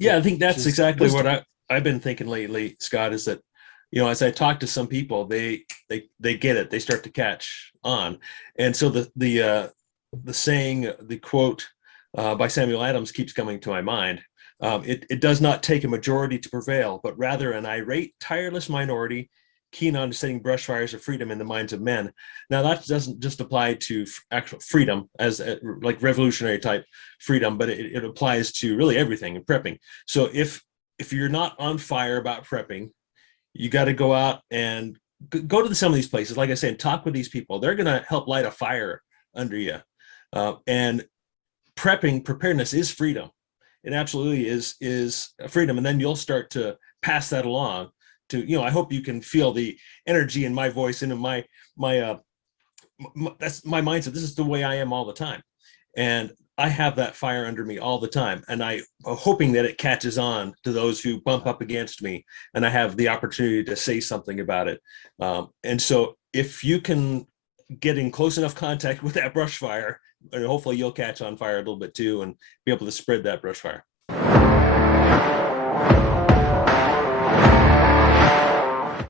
Yeah, I think which that's is exactly what wisdom. I've been thinking lately, Scott, is that, as I talk to some people, they get it, they start to catch on. And so the saying, the quote by Samuel Adams keeps coming to my mind. It does not take a majority to prevail, but rather an irate, tireless minority keen on setting brush fires of freedom in the minds of men. Now, that doesn't just apply to actual freedom as like revolutionary type freedom, but it applies to really everything in prepping. So if you're not on fire about prepping, you got to go out and go to some of these places, like I said, talk with these people. They're going to help light a fire under you. And preparedness is freedom. It absolutely is freedom. And then you'll start to pass that along to, I hope you can feel the energy in my voice and in my that's my mindset. This is the way I am all the time. And I have that fire under me all the time. And I'm hoping that it catches on to those who bump up against me and I have the opportunity to say something about it. And so if you can get in close enough contact with that brush fire, hopefully you'll catch on fire a little bit too and be able to spread that brush fire.